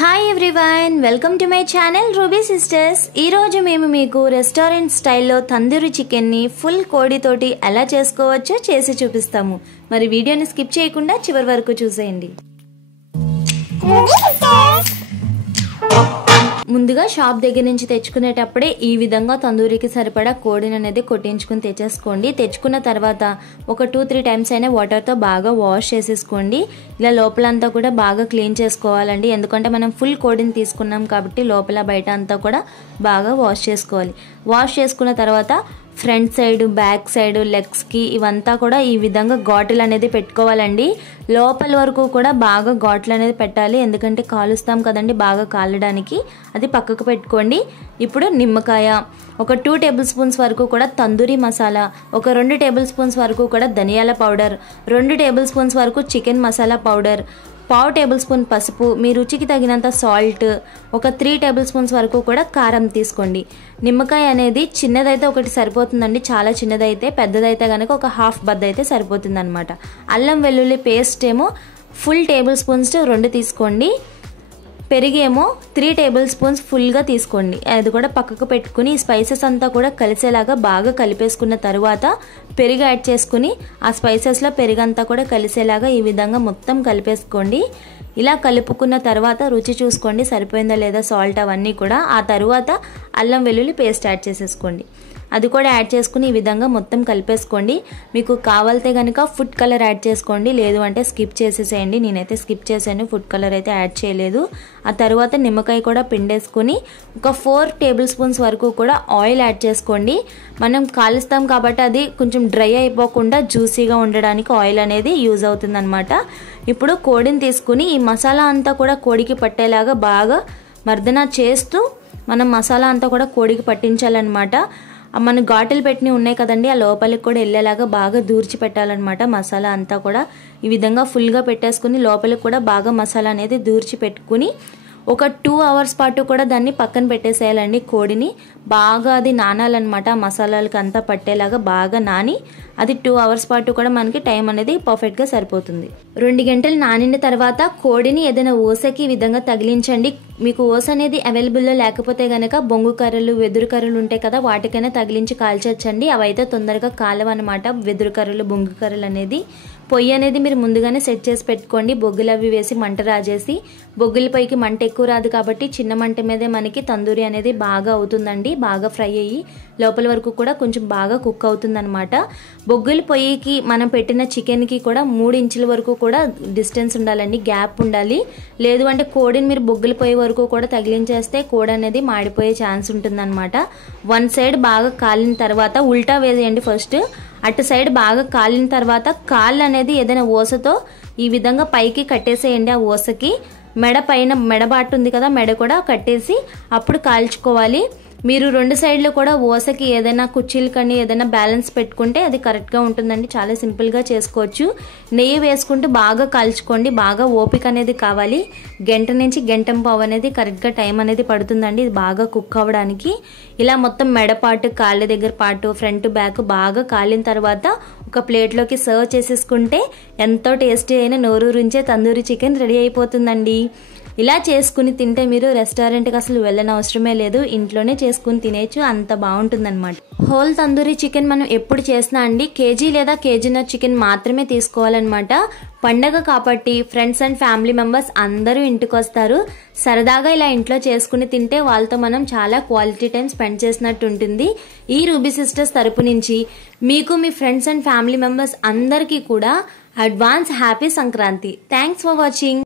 Hi everyone, welcome to my channel ruby sisters. ఈరోజు మేము మీకు రెస్టారెంట్ స్టైల్లో తందూరి చికెన్ని ఫుల్ కోడితోటి ఎలా చేసుకోవచ్చో చేసి చూపిస్తాము. మరి వీడియోని స్కిప్ చేయకుండా చివరి వరకు చూసేయండి. ముందుగా షాప్ దగ్గర నుంచి తెచ్చుకునేటప్పుడే ఈ విధంగా తందూరికి సరిపడా కోడిని అనేది కొట్టించుకుని తెచ్చేసుకోండి. తెచ్చుకున్న తర్వాత ఒక 2-3 టైమ్స్ అయినా వాటర్తో బాగా వాష్ చేసేసుకోండి. ఇలా లోపలంతా కూడా బాగా క్లీన్ చేసుకోవాలండి. ఎందుకంటే మనం ఫుల్ కోడిని తీసుకున్నాం కాబట్టి లోపల బయట అంతా కూడా బాగా వాష్ చేసుకోవాలి. వాష్ చేసుకున్న తర్వాత ఫ్రంట్ సైడ్, బ్యాక్ సైడ్, లెగ్స్కి ఇవంతా కూడా ఈ విధంగా ఘాటులు అనేది పెట్టుకోవాలండి. లోపల వరకు కూడా బాగా ఘాటులు అనేది పెట్టాలి. ఎందుకంటే కాలుస్తాం కదండి, బాగా కాలడానికి. అది పక్కకు పెట్టుకోండి. ఇప్పుడు నిమ్మకాయ, ఒక 2 టేబుల్ స్పూన్స్ వరకు కూడా తందూరి మసాలా, ఒక 2 టేబుల్ స్పూన్స్ వరకు కూడా ధనియాల పౌడర్, 2 టేబుల్ స్పూన్స్ వరకు chicken masala powder, 1/2 table spoon పసుపు, మీ రుచికి తగినంత సాల్ట్, ఒక 3 టేబుల్ స్పూన్స్ వరకు కూడా కారం తీసుకోండి. నిమ్మకాయ అనేది చిన్నదైతే ఒకటి సరిపోతుందండి, చాలా చిన్నదైతే. పెద్దదైతే కనుక ఒక హాఫ్ బద్ద అయితే సరిపోతుంది అనమాట. అల్లం వెల్లుల్లి పేస్ట్ ఏమో ఫుల్ టేబుల్ స్పూన్స్ 2 తీసుకోండి. పెరిగేమో 3 టేబుల్ స్పూన్స్ ఫుల్గా తీసుకోండి. అది కూడా పక్కకు పెట్టుకుని ఈ స్పైసెస్ అంతా కూడా కలిసేలాగా బాగా కలిపేసుకున్న తర్వాత పెరుగు యాడ్ చేసుకుని ఆ స్పైసెస్లో పెరుగంతా కూడా కలిసేలాగా ఈ విధంగా మొత్తం కలిపేసుకోండి. ఇలా కలుపుకున్న తర్వాత రుచి చూసుకోండి సరిపోయిందా లేదా సాల్ట్ అవన్నీ కూడా. ఆ తర్వాత అల్లం వెల్లుల్లి పేస్ట్ యాడ్ చేసేసుకోండి. అది కూడా యాడ్ చేసుకుని ఈ విధంగా మొత్తం కలిపేసుకోండి. మీకు కావాలితే కనుక ఫుడ్ కలర్ యాడ్ చేసుకోండి, లేదు అంటే స్కిప్ చేసేసేయండి. నేనైతే స్కిప్ చేశాను, ఫుడ్ కలర్ అయితే యాడ్ చేయలేదు. ఆ తర్వాత నిమ్మకాయ కూడా పిండేసుకుని ఒక 4 టేబుల్ స్పూన్స్ వరకు కూడా ఆయిల్ యాడ్ చేసుకోండి. మనం కాలుస్తాం కాబట్టి అది కొంచెం డ్రై అయిపోకుండా జ్యూసీగా ఉండడానికి ఆయిల్ అనేది యూజ్ అవుతుంది అనమాట. ఇప్పుడు కోడిని తీసుకుని ఈ మసాలా అంతా కూడా కోడికి పట్టేలాగా బాగా మర్దన చేస్తూ మనం మసాలా అంతా కూడా కోడికి పట్టించాలన్నమాట. మన ఘాటులు పెట్టినవి ఉన్నాయి కదండి, ఆ లోపలికి కూడా వెళ్ళేలాగా బాగా దూర్చి పెట్టాలన్నమాట. మసాలా అంతా కూడా ఈ విధంగా ఫుల్గా పెట్టేసుకుని లోపలికి కూడా బాగా మసాలా అనేది దూర్చి పెట్టుకుని ఒక 2 అవర్స్ పాటు కూడా దాన్ని పక్కన పెట్టేసేయాలండి. కోడిని బాగా అది నానాలన్నమాట, మసాలాలకి అంతా పట్టేలాగా బాగా నాని అది 2 అవర్స్ పాటు కూడా మనకి టైం అనేది పర్ఫెక్ట్గా సరిపోతుంది. 2 గంటలు నానిన తర్వాత కోడిని ఏదైనా ఓసకి ఈ విధంగా తగిలించండి. మీకు ఓస అనేది అవైలబుల్లో లేకపోతే కనుక బొంగు కర్రలు, వెదురు కర్రలు ఉంటాయి కదా, వాటికైనా తగిలించి కాల్చొచ్చండి. అవైతే తొందరగా కాలవన్నమాట. వెదురు కర్రలు, బొంగు కర్రలు అనేది. పొయ్యి అనేది మీరు ముందుగానే సెట్ చేసి పెట్టుకోండి. బొగ్గులు అవి వేసి మంట రాజేసి, బొగ్గుల పైకి మంట ఎక్కువ రాదు కాబట్టి చిన్న మంట మీదే మనకి తందూరి అనేది బాగా అవుతుందండి. బాగా ఫ్రై అయ్యి లోపల వరకు కూడా కొంచెం బాగా కుక్ అవుతుందన్నమాట. బొగ్గుల పొయ్యికి మనం పెట్టిన చికెన్కి కూడా 3 ఇంచుల వరకు కూడా డిస్టెన్స్ ఉండాలండి, గ్యాప్ ఉండాలి. లేదు అంటే కోడిని మీరు బొగ్గుల పొయ్యి వరకు కూడా తగిలించేస్తే కోడి అనేది మాడిపోయే ఛాన్స్ ఉంటుందన్నమాట. 1 సైడ్ బాగా కాలిన తర్వాత ఉల్టా వేసేయండి. ఫస్ట్ అటు సైడ్ బాగా కాలిన తర్వాత కాళ్ళు అనేది ఏదైనా ఓసతో ఈ విధంగా పైకి కట్టేసేయండి. ఆ ఓసకి మెడ పైన మెడబాటు ఉంది కదా, మెడ కూడా కట్టేసి అప్పుడు కాల్చుకోవాలి. మీరు 2 సైడ్లు కూడా ఓసకి ఏదైనా కుర్చీలు కానీ ఏదైనా బ్యాలెన్స్ పెట్టుకుంటే అది కరెక్ట్గా ఉంటుందండి. చాలా సింపుల్గా చేసుకోవచ్చు. నెయ్యి వేసుకుంటూ బాగా కాల్చుకోండి. బాగా ఓపిక అనేది కావాలి. గంట నుంచి గంటంపావు అనేది కరెక్ట్గా టైం అనేది పడుతుందండి ఇది బాగా కుక్ అవ్వడానికి. ఇలా మొత్తం మెడపాటు, కాళ్ళ దగ్గర పాటు, ఫ్రంట్ బ్యాక్ బాగా కాలిన తర్వాత ఒక ప్లేట్లోకి సర్వ్ చేసేసుకుంటే ఎంతో టేస్టీ అయిన నోరూరించే తందూరి చికెన్ రెడీ అయిపోతుందండి. ఇలా చేసుకుని తింటే మీరు రెస్టారెంట్కి అసలు వెళ్ళని అవసరమే లేదు, ఇంట్లోనే చేసుకుని తినేయచ్చు, అంత బాగుంటుందన్నమాట. హోల్ తందూరి చికెన్ మనం ఎప్పుడు చేసినా అండి కేజీ లేదా కేజీన్నర చికెన్ మాత్రమే తీసుకోవాలన్నమాట. పండగ కాబట్టి ఫ్రెండ్స్ అండ్ ఫ్యామిలీ మెంబర్స్ అందరూ ఇంటికి వస్తారు. సరదాగా ఇలా ఇంట్లో చేసుకుని తింటే వాళ్ళతో మనం చాలా క్వాలిటీ టైం స్పెండ్ చేసినట్టు ఉంటుంది. ఈ రూబీ సిస్టర్స్ తరపు నుంచి మీకు, మీ ఫ్రెండ్స్ అండ్ ఫ్యామిలీ మెంబర్స్ అందరికీ కూడా advance happy Sankranti. Thanks for watching.